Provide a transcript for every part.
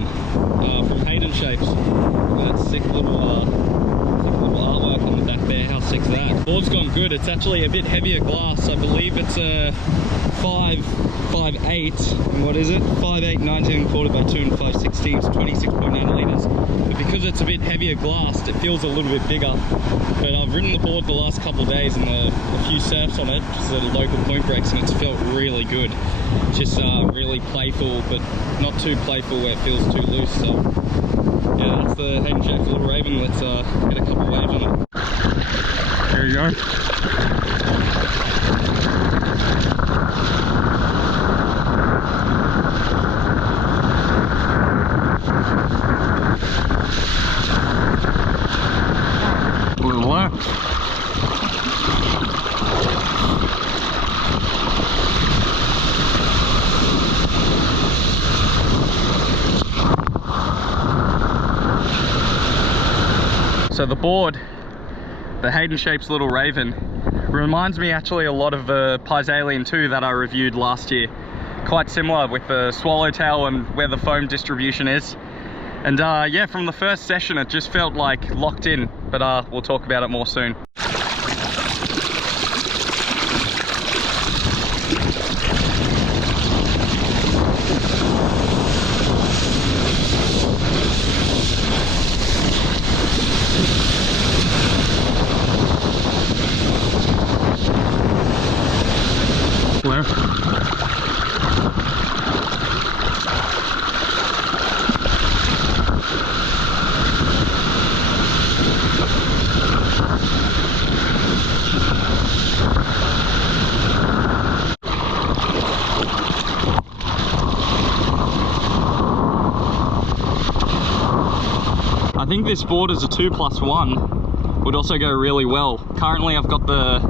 Raven from Hayden Shapes. That sick little artwork on the back there. How sick's that? Board's gone good. It's actually a bit heavier glass. I believe it's a 5.8, and what is it? 5.8, 19.25 by 2 and 5/16, so 26.9 litres. But because it's a bit heavier glassed, it feels a little bit bigger. But I've ridden the board the last couple of days and a few surfs on it, just at local point breaks, and it's felt really good. Just really playful, but not too playful where it feels too loose. So yeah, that's the Hayden Shapes Little Raven. Let's get a couple of waves on it. There you go. So the board, the Hayden Shapes Little Raven, reminds me actually a lot of the Pies-Alien 2 that I reviewed last year. Quite similar with the swallowtail and where the foam distribution is. And yeah, from the first session it just felt like locked in, but we'll talk about it more soon. I think this board as a 2+1 would also go really well. Currently I've got the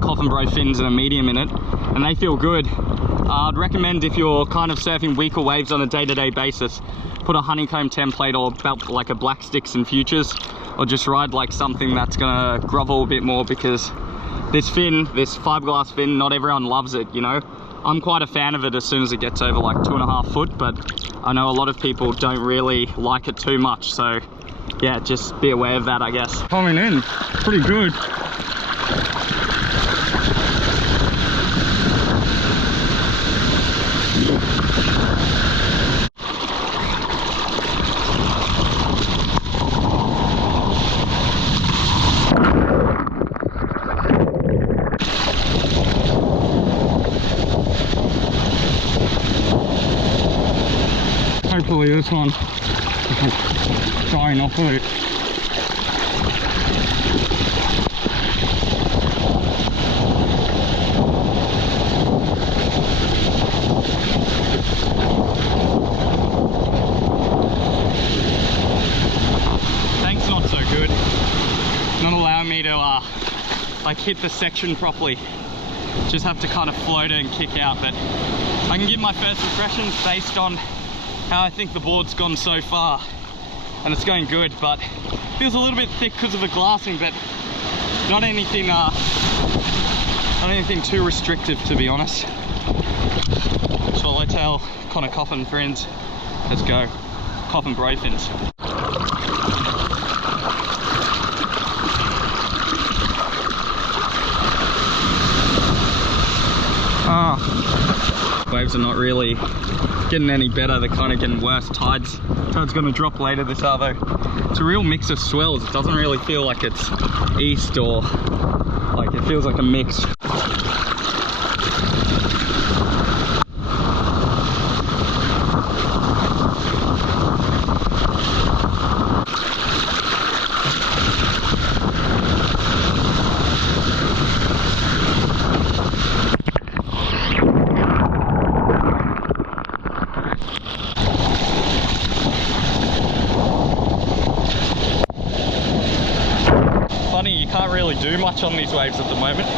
Coffin Bro fins and a medium in it, and they feel good. I'd recommend if you're kind of surfing weaker waves on a day-to-day basis, put a honeycomb template or belt like a Black Sticks in Futures, or just ride like something that's gonna grovel a bit more, because this fin, this fiberglass fin, not everyone loves it, you know. I'm quite a fan of it as soon as it gets over like 2.5 foot, but I know a lot of people don't really like it too much, so yeah, just be aware of that, I guess. Coming in pretty good. Hopefully this one drying off of it. Tank's not so good. Not allowing me to like hit the section properly. Just have to kind of float it and kick out, but I can give my first impressions based on how I think the board's gone so far, and it's going good, but feels a little bit thick because of the glassing, but not anything too restrictive, to be honest. Swallowtail, Connor Coffin friends, let's go. Coffin Bro fins. Waves are not really getting any better, they're kind of getting worse. Tide's gonna drop later this hour though. It's a real mix of swells. It doesn't really feel like it's east, or like it feels like a mix. Can't really do much on these waves at the moment.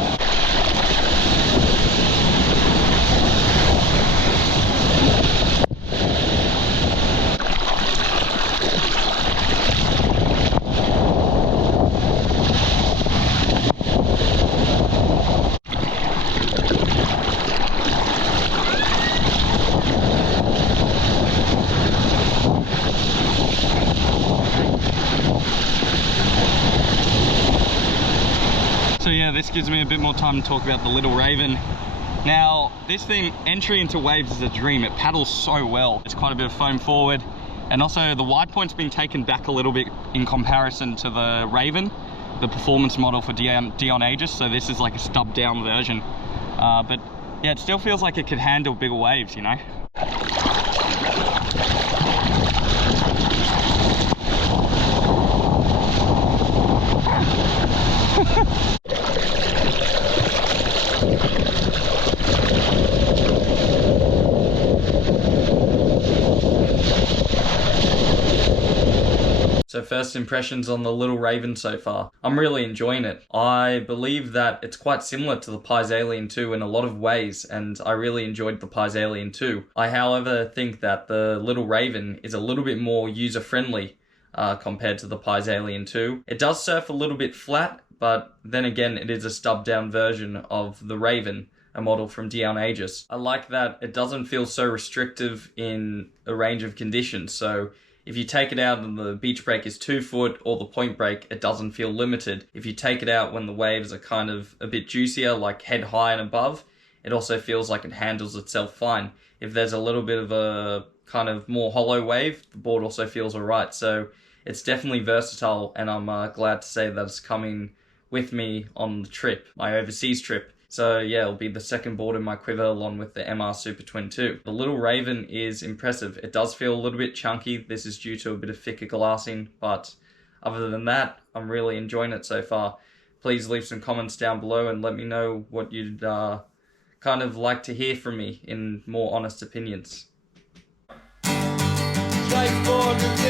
gives me a bit more time to talk about the Little Raven. Now, this thing, entry into waves is a dream. It paddles so well. It's quite a bit of foam forward. And also the wide point's been taken back a little bit in comparison to the Raven, the performance model for Dion Aegis. So this is like a stub down version. But yeah, it still feels like it could handle bigger waves, you know? So first impressions on the Little Raven so far. I'm really enjoying it. I believe that it's quite similar to the Pies Alien 2 in a lot of ways, and I really enjoyed the Pies Alien 2. I, however, think that the Little Raven is a little bit more user-friendly compared to the Pies Alien 2. It does surf a little bit flat, but then again, it is a stubbed-down version of the Raven, a model from Dion Aegis. I like that it doesn't feel so restrictive in a range of conditions, so if you take it out and the beach break is 2 foot or the point break, it doesn't feel limited. If you take it out when the waves are kind of a bit juicier, like head high and above, it also feels like it handles itself fine. If there's a little bit of a kind of more hollow wave, the board also feels alright. So it's definitely versatile, and I'm glad to say that it's coming with me on the trip, my overseas trip. So yeah, it'll be the second board in my quiver along with the MR Super Twin 2. The Little Raven is impressive. It does feel a little bit chunky. This is due to a bit of thicker glassing, but other than that, I'm really enjoying it so far. Please leave some comments down below and let me know what you'd kind of like to hear from me in more honest opinions. Strike forward with